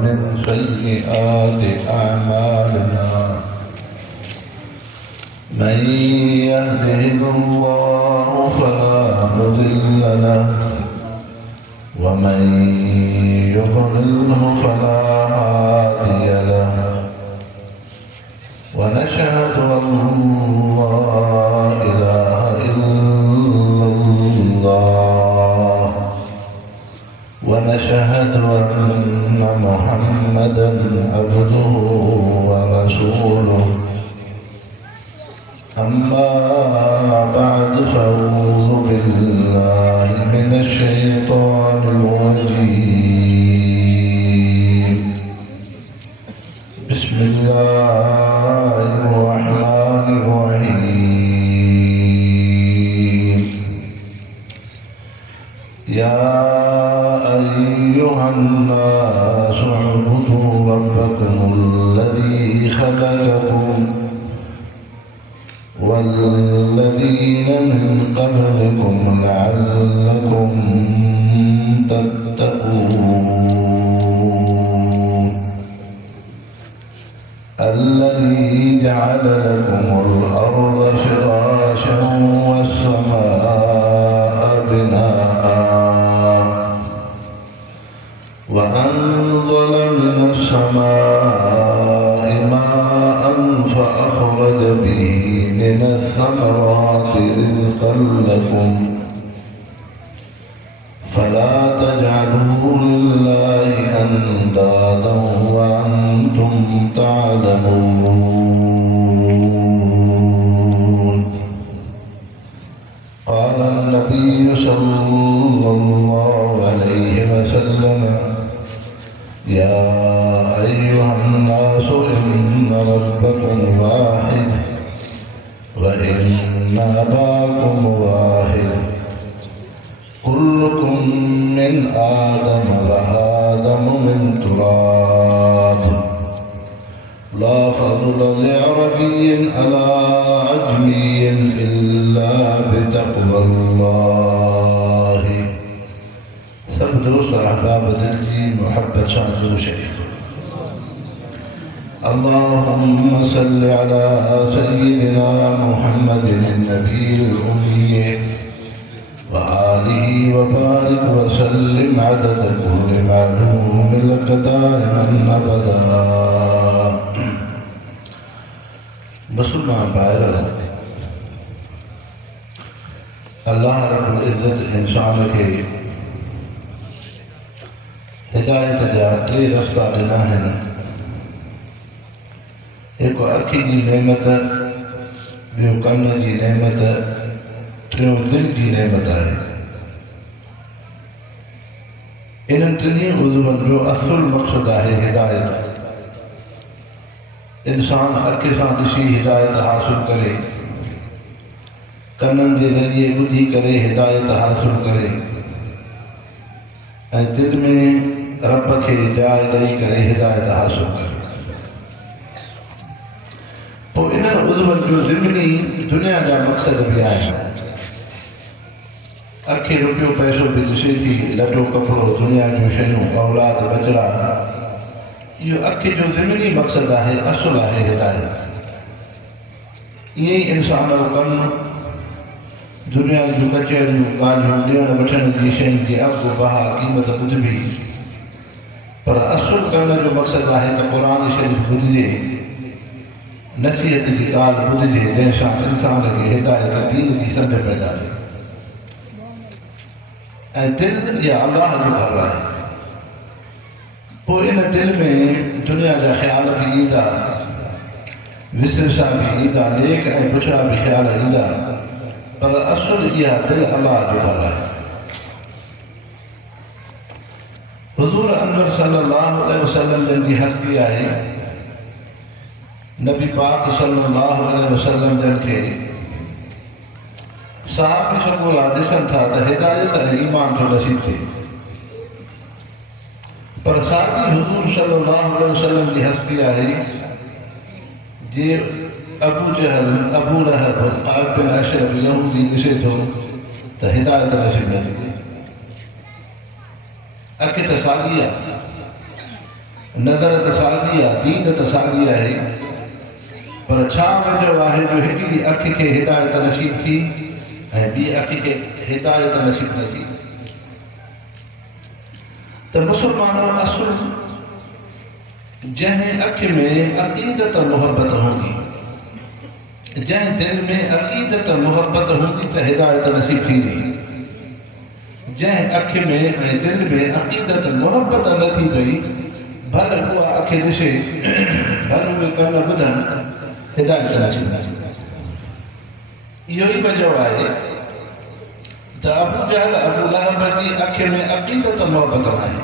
ومن سيئات أعمالنا من يهده الله فلا مضل له ومن يضلله فلا هادي له ونشهد أن لا إله إلا الله ونشهد أن محمدا عبده ورسوله أما بعد فأعوذ بالله من الشيطان الرجيم بسم الله الرحمن الرحيم يا أيها الناس اعبدوا ربكم الذي خلقكم والذين من قبلكم لعلكم تتقون الذي جعل لكم الأرض فراشا والسماء بناء وأنزل من السماء ماء فأخرج به من الثمرات رزقا لكم فلا تجعلوا لله أندادا وأنتم تعلمون قال النبي صلى الله عليه وسلم يا أيها الناس إن ربكم واحد وإن أباكم واحد كلكم من آدم وآدم من تراب لا فضل لعربي على عجمي إلا بتقوى الله سبدو صحابة بدلجي محبة شعجو شريف اللهم صل على سيدنا محمد النبي الأمي وآله وبارك وسلم عدد كل معلوم لك دائما أبدا मुसलमान भाइयों अल्लाह रब्बुल इज़्ज़त इंसान के हिदायत जा टे रस्ता ॾिना आहिनि हिकु अखि जी नेमत ॿियो कन जी नेमत टियों दिलि जी नेमत आहे इन्हनि टिनी उज़वनि जो असुल मक़सदु आहे हिदायत इंसान अखि सां ॾिसी हिदायत हासिल करे कननि जे ज़रिए ॿुधी करे हिदायत हासिल करे ऐं दिलि में रब खे जाइ ॾेई करे हिदायत हासिल करे पोइ इन्हनि उज़वनि जो ज़िमनी दुनिया जा मक़सद बि आहिनि अखि रुपयो पैसो बि ॾिसे थी लटो कपिड़ो दुनिया जूं शयूं औलाद बचड़ा इहो अखि जो ज़िमनी मक़सदु आहे असुल आहे हिदायत ईअं ई इंसान जो कमु दुनिया जूं कचहरियूं ॻाल्हियूं ॾियण वठण जी शयुनि जी अघु बहा क़ीमत ॿुधबी पर असुल करण जो मक़सदु आहे त क़ुर शरीफ़ ॿुधिजे नसीहत जी ॻाल्हि ॿुधिजे जंहिंसां इंसान खे हिदायत दीन जी सम्झ पैदा थिए ऐं दिलि इहा अलाह जो घर आहे पोइ इन दिलि में दुनिया जा ख़्याल बि ईंदा विसरसा बि ईंदा नेक ऐं बुछड़ा बि ख़्याल ईंदा पर असुल इहा दिलि अलाह जो घर आहे हुज़ूर अनवर सल्लल्लाहु अलैहि वसल्लम जन जी हस्ती आहे नबी पाक सल्लल्लाहु अलैहि वसल्लम जन खे सहाबी सॻोरा ॾिसनि था त हिदायत ऐं ईमान जो नसीब थिए पर साॻी हुज़ूर सल्लल्लाहु अलैहि वसल्लम जी हस्ती आहे जे अबू जहल अबू लहब आब बिन अशरफ यहूदी ॾिसे थो त हिदायत नसीब न थी थिए अखि त साॻी आहे नज़र त साॻी आहे, दीद त साॻी आहे, पर छा वजह आहे जो हिकिड़ी अखि खे हिदायत नसीब थी ऐं ॿी अखि खे हिदायत नसीब न थी। त मुस्लमानो असुल जंहिं अखि में अक़ीदत मुहबत हूंदी, जंहिं दिल में अक़ीदत मुहबत हूंदी त हिदायत नसीब थींदी। जंहिं अखि में ऐं दिल में अक़ीदत मुहबत न थी पई, भले उहा अखि ॾिसे, भले उहे कन ॿुधनि, हिदायत नसीब न थींदी। इहो ई वजह आहे त अबू जहल अबू लहब जी अखि में अक़ीदत मुहबत न आहे।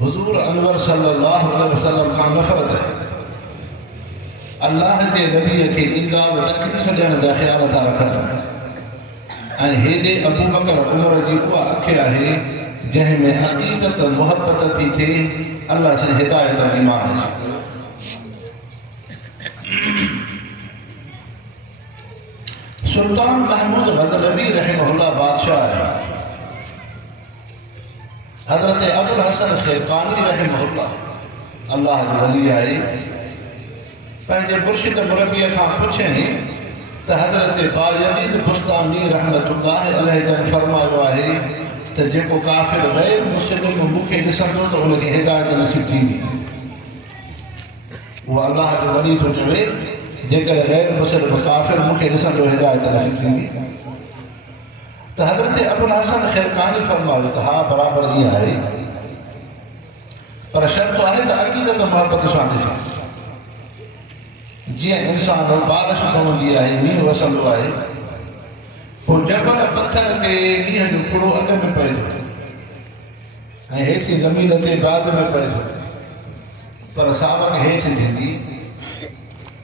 हुज़ूर अनवर सल्लल्लाहु अलैहि वसल्लम खां नफ़रत आहे। अल्लाह जे नबीअ खे ईज़ा व तकलीफ़ ॾियण जा ख़्याल था रखनि। ऐं हेॾे अबू बकर उमर जी उहा अखि आहे जंहिं में अक़ीदत मुहबत थी थिए, अल्लाह जी हिदायत ईमान अचे। सुल्तान महमूद गज़नवी रहमहुल्लाह बादशाह आहे। हज़रत अबुल हसन ख़िरक़ानी रहमहुल्लाह अल्लाह जो वली आहे। पंहिंजे मुर्शिद मुरब्बीअ खां पुछियईं त हज़रत बायज़ीद बुस्तामी रहमतुल्लाह अलैहि जन फरमायो आहे त जेको काफ़िर गैर मुस्लिम मूंखे ॾिसंदो त उनखे हिदायत नसीब थींदी। उहो अल्लाह जो वली थो चवे जेकर गैर मुस्लिम काफ़िर मूंखे ॾिसंदो हिदायत नसीब थींदी। त हज़रत अबुल हसन ख़िरक़ानी फरमायो त हा बराबरि ईअं आहे, पर शर्त आहे त अक़ीदत मुहबत सां ॾिसां। जीअं इंसान बारिश पवंदी आहे, मींहुं वसंदो आहे, पोइ जबल पथर ते मींहं जो पुड़ो अॻ में पए थो ऐं हेठि ज़मीन ते बाद में पए थो, पर सावक हेठि थींदी,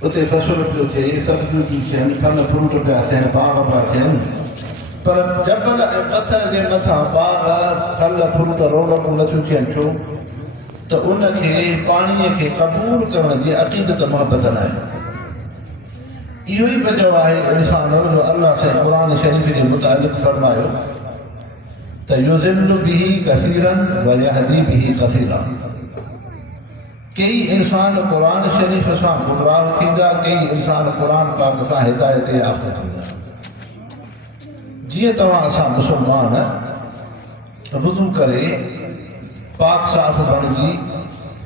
उते फसुल पियो थिए, सब्जियूं पियूं थियनि, फल फ्रूट पिया थियनि, बाग पिया थियनि, पर जबल ऐं पथर जे मथां बाग फल फ्रूट रौनकूं नथियूं थियनि। छो त उनखे पाणीअ खे क़बूल करण जी अक़ीदत मुहबत न आहे। इहो ई वजह आहे इंसान जो अल्लाह से क़ुरान शरीफ़ जे मुतालिक़ फरमायो त युज़िल्लु बिही कसीरन व यहदी बिही कसीरा। कई इंसान क़ुरान शरीफ़ सां गुमराह थींदा, कई इंसान क़ुरान पाक सां हिदायत याफ़्ता थींदा। जीअं तव्हां असां मुस्लमान वुज़ू करे पाक साफ़ बणिजी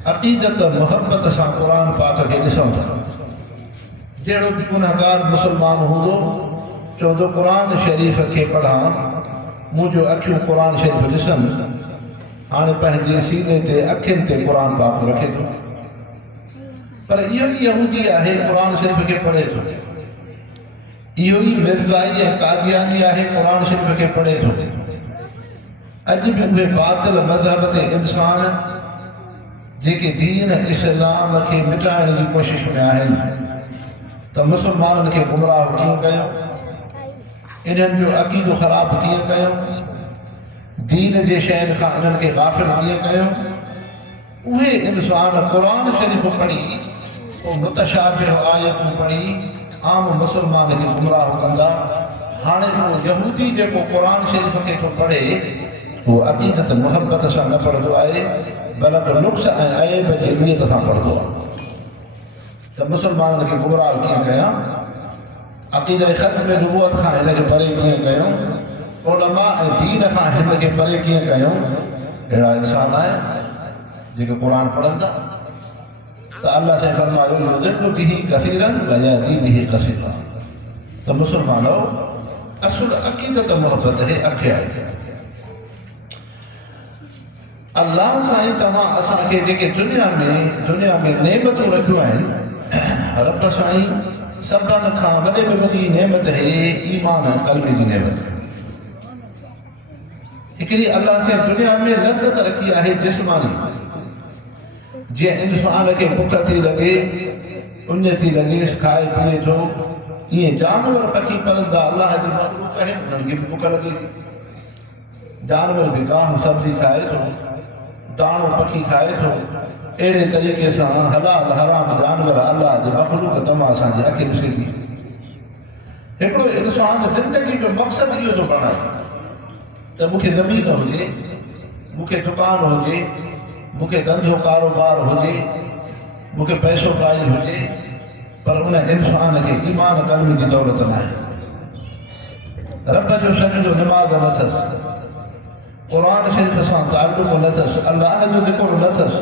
अक़ीदत मुहबत सां क़ुरान पाक खे ॾिसूं था, जहिड़ो बि गुनहगार मुस्लमान हूंदो चवंदो क़ुरान शरीफ़ खे पढ़ां, मुंहिंजो अखियूं क़ुरान शरीफ़ ॾिसनि। हाणे पंहिंजे सीने ते अखियुनि ते क़ुरान पाक रखे थो, पर इहो ई यहूदी आहे क़ुरान शरीफ़ खे पढ़े थो। इहो ई मिर्ज़ाई ऐं कादियानी आहे क़ुरान शरीफ़ खे पढ़े थो। अॼु बि उहे बातिल मज़हब ते इंसान जेके दीन इस्लाम खे मिटाइण जी कोशिश में आहिनि, त मुस्लमाननि खे गुमराह कीअं कयूं, इन्हनि जो अक़ीदो ख़राबु कीअं कयूं, दीन जे शयुनि खां इन्हनि खे गाफ़िल कीअं कयूं। उहे इंसान क़ुरान शरीफ़ पढ़ी, पोइ मुतशाबिह आयतूं पढ़ी आम मुस्लमान खे गुमराह कंदा। हाणे उहो यहूदी जेको क़ुरान शरीफ़ खे थो पढ़े, उहो अक़ीदत मुहबत सां न पढ़ंदो आहे, बल्कि नुक्स ऐं ऐब जी नियत सां पढ़ंदो आहे। त मुस्लमाननि खे गुमराह कीअं कयां, अक़ीदा ख़त्म नबूवत खां हिनखे परे कीअं कयूं, उलमा ऐं दीन खां हिनखे परे कीअं कयूं। अहिड़ा इंसान आहिनि जेके क़ुरान पढ़नि था। त अल्लाह से फरमायो युज़िल्लु बिही कसीरन व यहदी बिही कसीरा। त मुस्लमानो असुल अक़ीदत मुहबत है अखे आहे। अल्लाह साईं तव्हां असांखे जेके दुनिया में नेमतूं रखियूं आहिनि, रब साईं सभिनि खां वॾे में वॾी नेमत है ईमान क़ल्बी जी नेमत। हिकिड़ी अल्लाह से दुनिया में लज़त रखी आहे जिस्मानी, जीअं इंसान खे बुख थी लॻे, उञ थी लॻे, खाए पीए थो, ईअं जानवर पखी परंदा अल्लाह जी मख़लूक़ आहिनि, उन्हनि खे बि बुख लॻे थी। जानवर भी गाह सब्जी खाए थो, दाणो पखी खाए थो। अहिड़े तरीक़े सां हलाल हराम जानवर अल्लाह जी मख़लूक़ तमामु असांजी अखि ॾिसे थी। हिकिड़ो इंसान ज़िंदगी जो मक़सदु इहो थो बणाए त मूंखे ज़मीन हुजे, मूंखे दुकान हुजे, मूंखे धंधो कारोबार हुजे, मूंखे पैसो पाई हुजे, पर उन इंसान खे ईमान क़ल्ब जी दौलत न आहे। रब जो सजदो निमाज़ न अथसि, क़ुरान शरीफ़ सां ताल्लुक़ न अथसि, अल्लाह जो ज़िक्र न अथसि।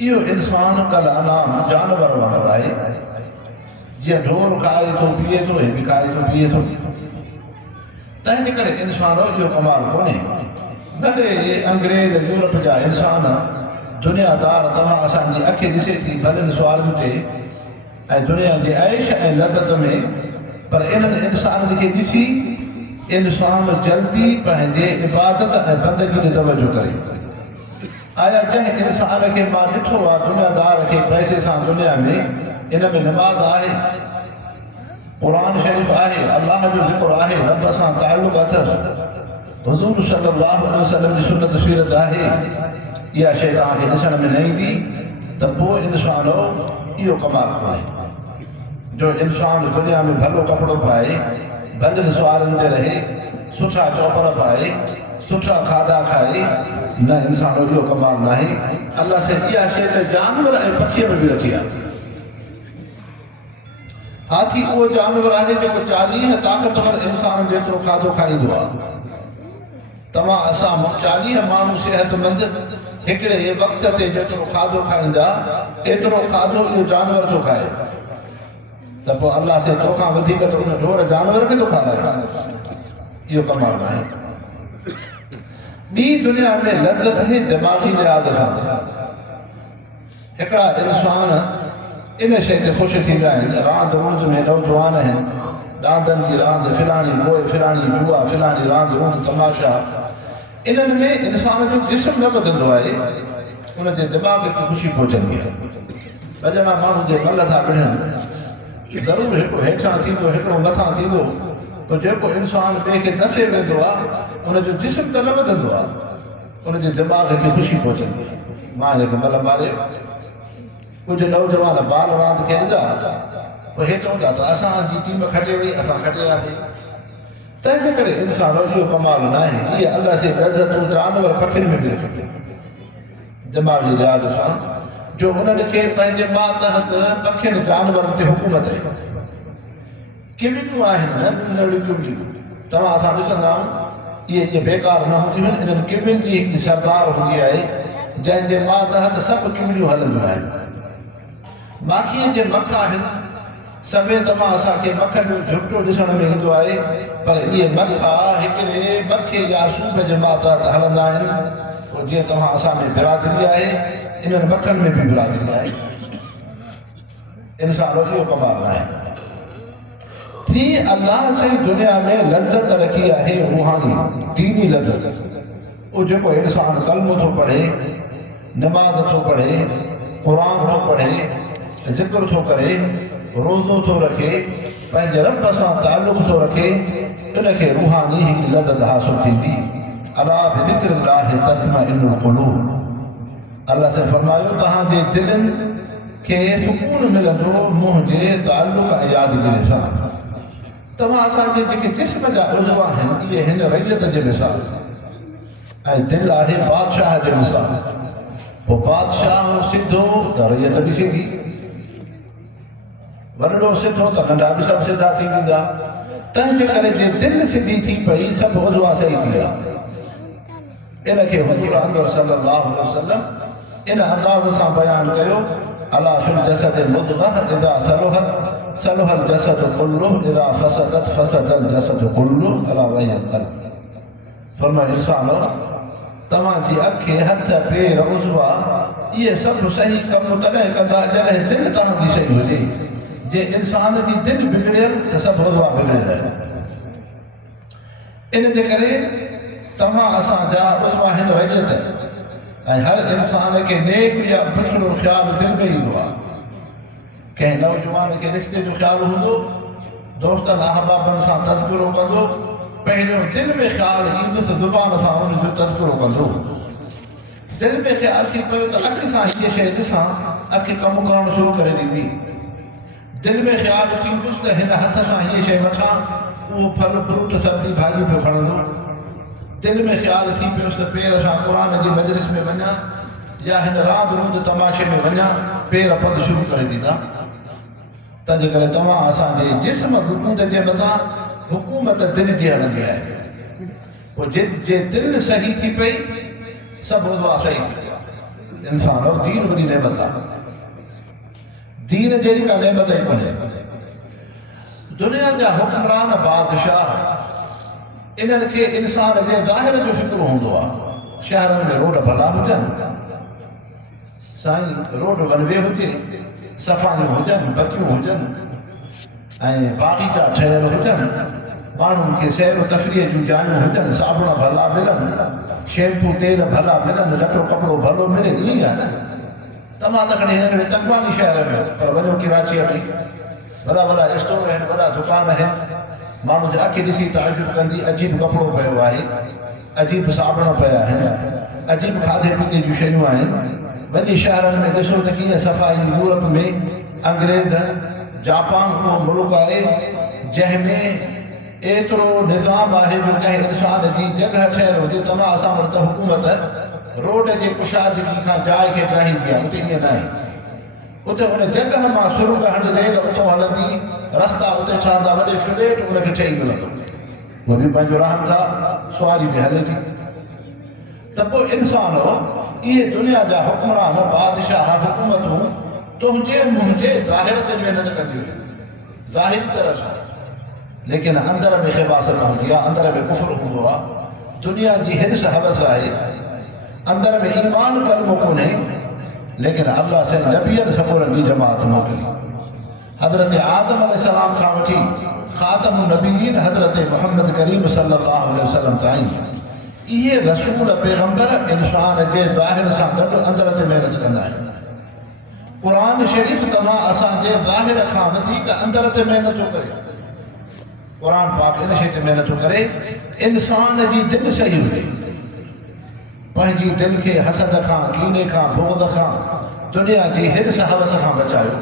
इहो इंसान कल अनाम जानवर वांगुरु आहे। जीअं ढोर खाए थो पीए थो, हे बि खाए थो पीए थो। तंहिंजे करे इंसान इहो कमाल कोन्हे। भले अंग्रेज़ यूरोप जा इंसान दुनियादार तव्हां असांजी अखि ॾिसे थी भलनि सुवालनि ते ऐं दुनिया जे ऐश ऐं लज़त में, पर इन्हनि इंसाननि खे ॾिसी इंसान जल्दी पंहिंजे इबादत ऐं बंदगी ते तवजो करे। आया जंहिं इंसान खे मां ॾिठो आहे दुनियादार खे पैसे सां दुनिया में, इन में नमाज़ आहे, क़ुरान शरीफ़ आहे, अल्लाह जो ज़िक्र आहे, रब सां ताल्लुक़ अथसि, हुज़ूर सल्लल्लाहु अलैहि वसल्लम जी सुन्नत सीरत आहे, इहा शइ तव्हांखे ॾिसण में न ईंदी, त पोइ इंसान इहो कमाल कोन्हे जो इंसान दुनिया में भलो कपिड़ो पाए, भलनि सुवारनि ते रहे, सुठा चौपर पाए, सुठा खाधा खाए। न, इंसान इहो कमाल न आहे। अल्लाह से इहा शइ त जानवर ऐं पखीअ में बि रखी आहे। हाथी उहो जानवर आहे जेको 40 ताक़तवर इंसान जेतिरो खाधो खाईंदो आहे। तव्हां असां 40 माण्हू सिहतमंद हिकिड़े वक़्त ते जेतिरो खाधो खाईंदा, एतिरो खाधो इहो जानवर थो खाए, त पोइ अल्लाह से तोखां वधीक त उन ढोर जानवर खे थो खाराए। इहो कमाल न आहे। ॿी दुनिया में लज़त आहे दिमाग़ी लिहाज़ सां। हिकिड़ा इंसान इन शइ ते ख़ुशि थींदा आहिनि, रांदि रूंद में नौजवान आहिनि, रांदनि जी रांदि फिलाणी गोए फिलाणी जुआ फिलाणी रांदि रूंद तमाशा, इन्हनि में इंसान जो जिस्म न वधंदो आहे, उनजे दिमाग़ खे ख़ुशी पहुचंदी आहे। ॿ ॼणा माण्हू जे मल था विढ़नि, ज़रूरु हिकिड़ो हेठां थींदो हिकिड़ो मथां थींदो, पर जेको इंसान ॿिए खे दफ़े वेंदो आहे उनजो जिस्म त न वधंदो आहे, उनजे दिमाग़ खे ख़ुशी पहुचंदी आहे। मां हिनखे मल मारे, कुझु नौजवान बाल रांदि खेॾंदा, पोइ हेठि हूंदा त असांजी टीम खटे वई, असां खटियासीं। तंहिंजे करे इंसान इहो कमाल न आहे। इहे अलाह से लज़तूं जानवर पखियुनि में बि रखनि दिमाग़ी लिहाज़ सां, जो उन्हनि खे पंहिंजे मातहत पखियुनि जानवरनि ते हुकूमत आहे। किविलियूं आहिनि, नंढियूं किविलियूं, तव्हां असां ॾिसंदा आहियूं, इहे बेकार न हूंदियूं आहिनि। इन्हनि किविलियुनि जी हिकिड़ी सरदार हूंदी आहे, जंहिंजे मातहत सभु किविलियूं हलंदियूं आहिनि। माखीअ जे मख आहिनि, सभई तव्हां असांखे मख जो झुटो ॾिसण में ईंदो आहे, पर इहे मखा हिकिड़े मखे या सूब जे मातहत हलंदा आहिनि। पोइ जीअं तव्हां असां में बिरादरी आहे, इन्हनि मखनि में बि बिरादरी आहे। इंसान इहो कमाल न आहे। थी अल्लाह से दुनिया में लज़त रखी आहे रूहानी दीनी लज़त। वो जेको इंसान कलम थो पढ़े, नमाज़ थो पढ़े, क़ुरान थो पढ़े, ज़िक्र थो करे, रोज़ो थो रखे, पंहिंजे रब सां ताल्लुक़ थो रखे, इनखे रूहानी हिकु लज़त हासिल थींदी। अला बिज़िक्रिल्लाहि तत्मइन्नुल क़ुलूब। अल्लाह से फरमायो तव्हांजे दिलनि खे सुकून मिलंदो मुंहिंजे ताल्लुक़ ऐं यादगिरी सां। तव्हां असांजे जेके जिस्म जा उज़व आहिनि, इहे हिन रैयत जे मिसाल, ऐं दिलि आहे बादशाह जे मिसाल। पोइ बादशाह सिधो त रैयत बि सिधी, वॾो सिधो त नंढा बि सभु सिधा थी वेंदा। तंहिंजे करे जे दिलि सिधी थी पई, सभु उज़वा सही थी विया। इनखे हुज़ूर अकबर सल्लल्लाहु अलैहि वसल्लम इन अंदाज़ सां बयानु कयो, अला फिल जसद मुज़ग़ह इज़ा सलुहत सलुहल जसद कुल्लुहु इज़ा फसदत फसदल जसद कुल्लुहु अला वहियल क़ल्ब। फरमायो इंसानो, तव्हांजी अखि, हथ, पेर, उज़वा इहे सभु सही कमु तॾहिं कंदा जॾहिं दिलि तव्हांजी सही हुजे। जे इंसान जी दिलि बिगड़ियल त सभु उज़वा बिगड़ियल आहिनि। इन जे करे तव्हां असांजा उज़वा हिन रैयत, ऐं हर इंसान खे नेक या बुरो ख़्यालु दिलि में ईंदो आहे। कंहिं नौजवान खे रिश्ते जो ख़्यालु हूंदो, दोस्तनि अहबाबनि सां तज़किरो कंदो, पहिरियों दिलि में ख़्यालु ईंदुसि, ज़ुबान सां उनजो तज़किरो कंदो। दिलि में ख़्यालु थी पियो त अखि सां हीअ शइ ॾिसां, अखि कमु करणु शुरू करे ॾींदी। दिलि में ख़्यालु थींदुसि त हिन हथ सां हीअ शइ वठां, उहो फल फ्रूट सब्ज़ी भाॼी पियो खणंदो। दिल में ख़्याल थी पियो त पेर सां क़ुरान जी मजलिस में वञा या हिन रांदि रूंद तमाशे में वञा, पेर पंधु शुरू करे ॾींदा। तंहिंजे करे तव्हां असांजे जिस्म वजूद जे मथां हुकूमत दिलि जी हलंदी आहे। पोइ जे दिलि सही थी पई सभु उज़वा सही थी पिया। इंसान दीन वॾी नेमत आहे, दीन जहिड़ी का नेमत ई कोन्हे। दुनिया जा हुक्मरान बादशाह इन्हनि खे इंसान जे ज़ाहिर जो फिक्र हूंदो आहे। शहरनि में रोड भला हुजनि, साईं रोड वनवे हुजे, सफ़ाइयूं हुजनि, बतियूं हुजनि ऐं बाग़ीचा ठहियल हुजनि, माण्हुनि खे सैर तफ़रीह जूं जायूं हुजनि, साबुण भला मिलनि, शैम्पू तेल भला मिलनि, लटो कपिड़ो भलो मिले। ईअं ई आहे न। तव्हां त खणी हिन तकवानी शहर में, पर वञो कराचीअ में वॾा वॾा स्टोर आहिनि, वॾा दुकान आहिनि, माण्हू जे अखि ॾिसी ताजुब कंदी, अजीब कपिड़ो पियो आहे, अजीब साबुण पिया आहिनि, अजीब खाधे पीते जूं शयूं आहिनि। वॾे शहरनि में ॾिसो त कीअं सफ़ाई। यूरोप में अंग्रेज़, जापान उहो मुल्क आहे जंहिंमें एतिरो निज़ाम आहे जो कंहिं इंसान जी जॻह ठहियल हुजे। तव्हां असां वटि त हुकूमत रोड जे कुशादगी खां जाइ खे ठाहींदी आहे, उते ईअं न आहे। उते हुन जॻह मां शुरू करण रेल उतां हलंदी, रस्ता उते ठहंदा, वॾे फ्लैट उनखे ठही मिलंदो, उहो बि पंहिंजो रहनि था, सवारी बि हले थी। त पोइ इंसान इहे दुनिया जा हुक्मरान बादशाह हुकूमतूं तुंहिंजे मुंहिंजे ज़ाहिर ते महिनत कंदियूं आहिनि, ज़ाहिरी तरह सां, लेकिन अंदर में ख़िबासत हूंदी आहे, अंदर में कुफ़्र हूंदो आहे। दुनिया जी हिर्स हवस आहे, अंदर में ईमान कल्म कोन्हे, लेकिन अल्लाह से नबियनि सबूरनि जी जमात मोकिली। हज़रत आदम अलैहिस्सलाम खां वठी ख़ातम नबीयीन हज़रत मुहम्मद करीम सल्लल्लाहु अलैहि वसल्लम ताईं इहे रसूल पैगंबर इंसान जे ज़ाहिर सां गॾु अंदर ते महिनत कंदा आहिनि। क़ुरान शरीफ़ तव्हां असांजे ज़ाहिर खां वधीक अंदर ते महिनतूं करे। क़ुरान पाक इन शइ ते महिनतूं करे इंसान जी दिलि सही हुजे, पंहिंजी दिलि खे हसद खां, कीने खां, बुग़्ज़ खां, दुनिया जी हिर्स हवस खां बचायो।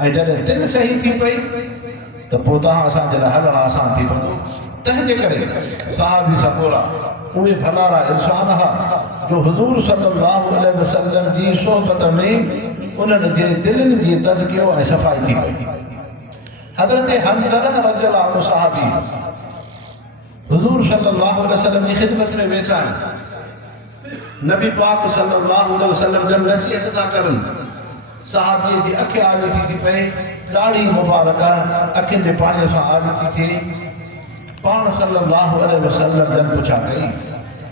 ऐं जॾहिं दिलि सही थी पई त पोइ तव्हां असांजे लाइ हलणु आसान थी पवंदो। तंहिंजे करे सहाबी सबूरा उहे भलारा इंसान हुआ जो हुज़ूर सल्लल्लाहु अलैहि वसल्लम जी सोहबत में उन्हनि जे दिलनि जी तज़कियो ऐं सफ़ाई थी पई। हज़रत हंज़ला रज़ियल्लाहु अन्हु सहाबी हुज़ूर सल्लल्लाहु अलैहि वसल्लम जी ख़िदमत में वेठा आहिनि, नबी पाक सल्लल्लाहु अलैहि वसल्लम जन नसीहत था करनि। सहाबीअ जी अखि आली थी पए, ॾाढ़ी मुबारक अखियुनि जे पाणीअ सां आली थी थिए। पाण सल्लल्लाहु अलैहि वसल्लम जन पुछा कई,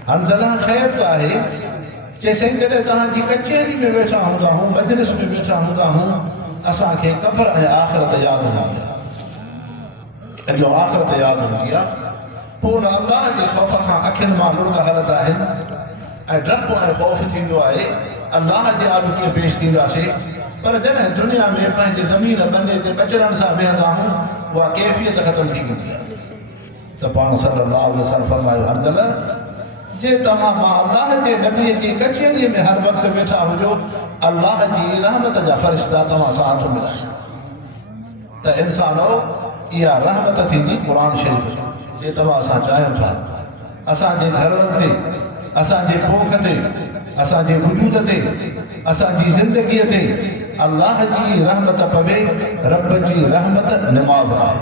हंज़ला ख़ैर का आहे? चइसई जॾहिं तव्हांजी कचहरी में वेठा हूंदा हूं, मजलिस में वेठा हूंदा हूं, असांखे क़ब्र ऐं आख़िरत यादि हूंदी आहे, अॼु आख़िरत यादि हूंदी आहे। पोइ अल्लाह जे ख़ौफ़ खां अखियुनि मां लुड़क हलंदा आहिनि ऐं डपु ऐं ख़ौफ़ थींदो आहे अल्लाह जे आलू कीअं पेश थींदासीं। पर जॾहिं दुनिया में पंहिंजे ज़मीन बने ते बचड़नि सां वेहंदा हूं, उहा कैफ़ियत ख़तमु थी वेंदी आहे। त पाण सल्लल्लाहु अलैहि वसल्लम फरमायो, हंज़ला जे तव्हां मां अल्लाह जे नबीअ जी कचहरीअ में हर वक़्तु वेठा हुजो, अल्लाह जी रहमत जा फ़रिश्ता तव्हां सां हथ मिलाइनि। त इंसानो इहा रहमत थींदी क़ुरान शरीफ़ जे तव्हां असां चाहियूं था असांजे घरनि ते, असांजे पोख ते, असांजे वजूद ते, असांजी ज़िंदगीअ ते अल्लाह जी रहमत पवे। रब जी रहमत निमाज़ आहे,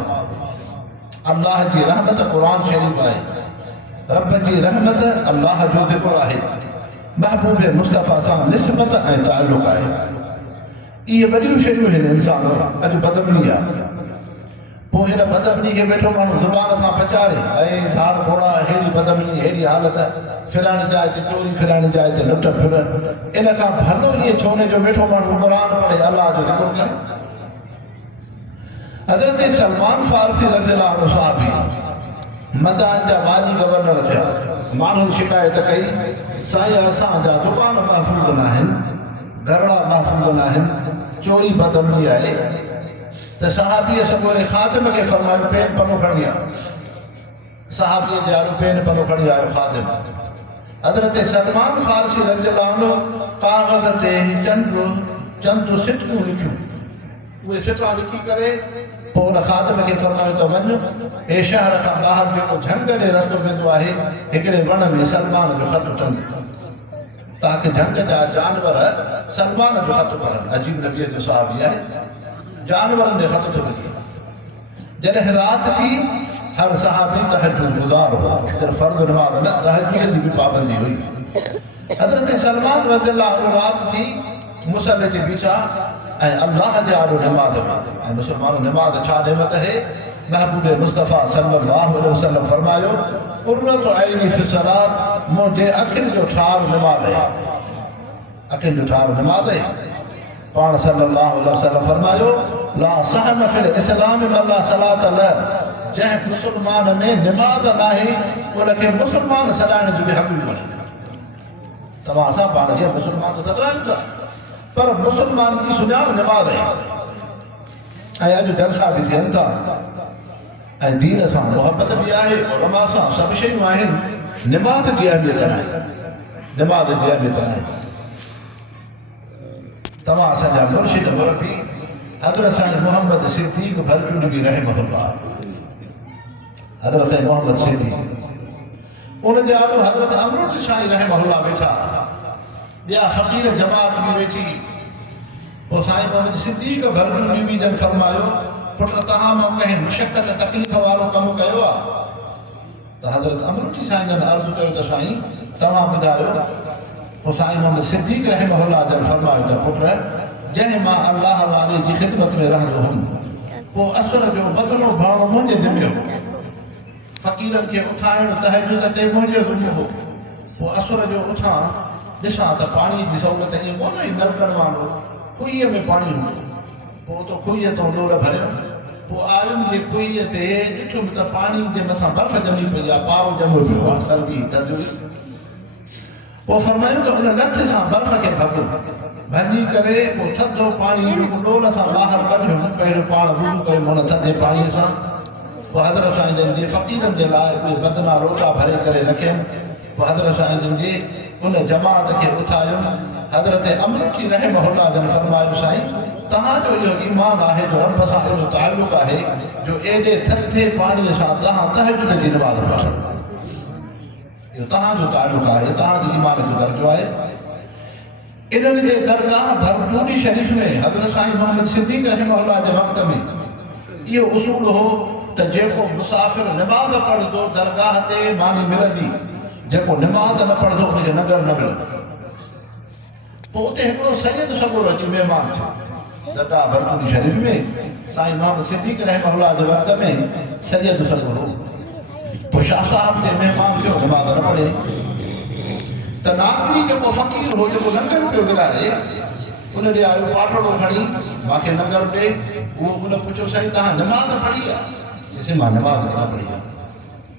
अल्लाह जी रहमत क़ुरान शरीफ़ आहे, रब जी रहमत अल्लाह जो ज़िक्र आहे, महबूब मुस्तफ़ा सां निस्बत ऐं ताल्लुक़ आहे। इहे वॾियूं शयूं आहिनि इंसान अॼु बदमनी आहे। पोइ हिन बदमनी खे वेठो माण्हू ज़ुबान सां पचारे, ऐं साड़ घोड़ा अहिड़ी बदमनी, अहिड़ी हालत, फिराइण जाइ ते चोरी, फिराइण जाइ ते लुट फिर, इन खां भलो इहे छो न जो वेठो माण्हू क़ुरान पढ़े, अल्लाह जो ज़िक्र करे। हज़रत सलमान फारसी रज़ियल्लाहु अन्हु सहाबी मदान जा वाली गवर्नर थिया। माण्हुनि शिकायत कई, साईं असांजा दुकान महफ़ूज़ न आहिनि, घरड़ा महफ़ूज़ न आहिनि, चोरी बदमनी आहे। त सहाबीअ सबूरे ख़ातिम खे फरमायो, पेन पनो खणी आ। सहाबीअ जे आलो पेन पनो खणी आयो ख़ातिम। हज़रत सलमान फारसी रज़ियल्लाहु अन्हु कागज़ ते चंद सिटकूं लिखियूं, उहे फितरा लिखी करे पोइ उन ख़ादिम खे फरमायो त वञ ए शहर खां ॿाहिरि जेको झंग ॾे रस्तो वेंदो आहे हिकिड़े वण में सलमान जो ख़त टंगियो ताकि झंग जा जानवर सलमान जो ख़त पढ़नि। अजीब नबीअ जो सहाबी आहे, जानवरनि जे ख़त थो लिखे। जॾहिं राति थी हर सहाबी तहज्जुद गुज़ार हुआ, सिर्फ़ फ़र्ज़ नमाज़ न तहज्जुद जी भी पाबंदी हुई। हज़रत सलमान रज़ियल्लाहु अन्हु राति थी मुसल्ले ते बीठा ऐं अल्लाह जे आॾो नमाज़ में ऐं मुसलमान नमाज़ छा नेमत है। महबूब मुस्तफ़ा सल्लल्लाहु अलैहि वसल्लम फरमायो क़ुर्रतु ऐनी फ़ी सलात, मुंहिंजे अखियुनि जो ठार नमाज़ है, अखियुनि जो ठार नमाज़ है। पाण सल्लल्लाहु अलैहि वसल्लम फरमायो ला सहम फिल इस्लाम मन ला सलात लह, जंहिं मुसलमान में नमाज़ नाहे उनखे मुसलमान सॾाइण जो बि हक़ कोन्हे। तव्हां असां पाण खे मुसलमान सॾायूं था पर मुसलमान की सुञाण नमाज़ आहे। ऐं अॼु जलसा बि थियनि था ऐं दीन सां मुहबत बि आहे, उलमा सां सभु शयूं आहिनि। नमाज़ जी अहमियत आहे, नमाज़ जी अहमियत आहे। तव्हां असांजा मुर्शिद मुरबी हज़रत साईं मोहम्मद सिद्दीक़ भरजूनी रहमहुल्लाह, हज़रत साईं मोहम्मद सिद्दीक़ उन जे आॾो हज़रत अमरुद साईं रहमहुल्लाह वेठा, ॿिया फ़क़ीर जमात में वेठी। पोइ साईं मोहम्मद सिद्दीक़ भरजूनी बि जन फरमायो पुट तव्हां मां कंहिं मुशक़त तकलीफ़ वारो कमु कयो आहे? त हज़रत अमरुद साईं जन अर्ज़ु कयो त साईं तव्हां ॿुधायो। पोइ साईं मोहम्मद सिद्दीक़ रहमहुल्लाह जन फरमायो त पुट जंहिं मां अल्लाह वारे जी ख़िदमत में रहंदो हुउमि पोइ असर जो बदिलो भरणो मुंहिंजे ज़िम्मे हो, फ़क़ीरनि खे उथाइण तहज्जुद ते मुंहिंजो ज़िम्मे हो। पोइ असर जो उथां ॾिसां त पाणी जी सहूलियत ईअं कोन हुई, नलकनि वांगुरु कुईअ में पाणी हूंदो। पोइ त कुईअ तां डोड़ भरियो, पोइ आयुमि जे कुईअ ते ॾिठुमि त पाणी जे मथां बर्फ़ ॼमी पई आहे, पारो ॼमो पियो आहे, सर्दी थधि। पोइ फरमायूं त उन लठ सां बर्फ़ खे भॻो, भञी करे पोइ थधो पाणी डोल सां ॿाहिरि कढियुमि। पहिरियों पाण वुज़ू कयो हुन थधे पाणीअ सां। पोइ हज़रत साईं जन जे फ़क़ीरनि जे लाइ उहे बदना रोटा भरे करे रखियमि। पोइ हज़रत साईं जन जे उन जमात खे उथारियुमि। हज़रत अमरुद रहमहुल्लाह जन फरमायो साईं तव्हांजो इहो ईमान आहे जो रब सां एॾो ताल्लुक़ आहे जो एॾे थधे पाणीअ सां तव्हां तहज्जुद जी नमाज़ पढ़ो। इहो तव्हांजो ताल्लुक़ आहे, तव्हांजे ईमान जो दर्जो आहे। इन्हनि जे दरगाह भरजूनी शरीफ़ में हज़रत साईं मोहम्मद सिद्दीक़ रहमहुल्लाह जे वक़्त में इहो उसूल हो त जेको मुसाफ़िर नमाज़ पढ़ंदो दरगाह ते मानी मिलंदी, जेको नमाज़ न पढ़ंदो उनखे नगर न मिलंदो। पोइ उते हिकिड़ो सैयद सगुर अची महिमान थियो दरगाह भरजूनी शरीफ़ में। साईं मोहम्मद सिद्दीक़ रहमहुल्लाह जे वक़्त में सैयद सगुर हो। पोइ शाह साहब जे महिमान थियो, नमाज़ न पढ़े त नागरी जेको फ़क़ीर हो जेको लंगर पियो विराए उन ॾे आयो पाटड़ो खणी मूंखे लंगर ॾे। उहो उन पुछियो साईं तव्हां नमाज़ पढ़ी आहे? चइसि मां नमाज़ न पढ़ी आहे,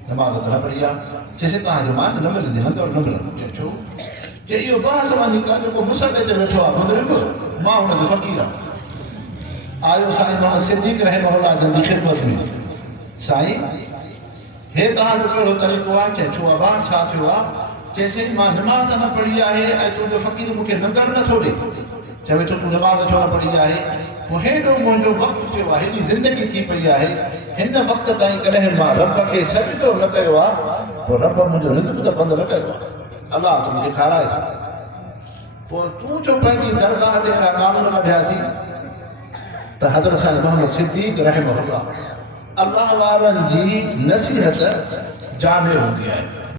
नमाज़ त न पढ़ी आहे। चइसि तव्हांजो मान न मिलंदी, लंगर न मिलंदो। चए छो? चए इहो बास वञी कर जेको मुसल्ले ते वेठो आहे बुज़ुर्ग, मां हुनजो फ़क़ीर आहियां। आयो साईं मोहम्मद सिद्दीक़ रहमहुल्लाह जन जी ख़िदमत में, साईं हे तव्हांजो कहिड़ो तरीक़ो आहे? चए छो अबार छा थियो आहे? चइसि मां नमाज़ न पढ़ी आहे ऐं तुंहिंजो फ़क़ीर मूंखे लंगर नथो ॾे। चवे थो तूं नमाज़ छो न पढ़ी आहे? पोइ हेॾो मुंहिंजो वक़्तु थियो आहे, हेॾी ज़िंदगी थी पई आहे, हिन वक़्त ताईं कॾहिं मां रब खे सजदो न कयो आहे। पोइ रब मुंहिंजो रिज़्क़ त बंदि न कयो आहे, अलाह तूं मूंखे खाराए थो। पोइ तूं छो पंहिंजी दरगाह ते अहिड़ा कानून कढिया थी? त हज़रत साईं मोहम्मद सिद्दीक़ रहमहुल्लाह अलाह वारनि जी नसीहत जामे हूंदी आहे।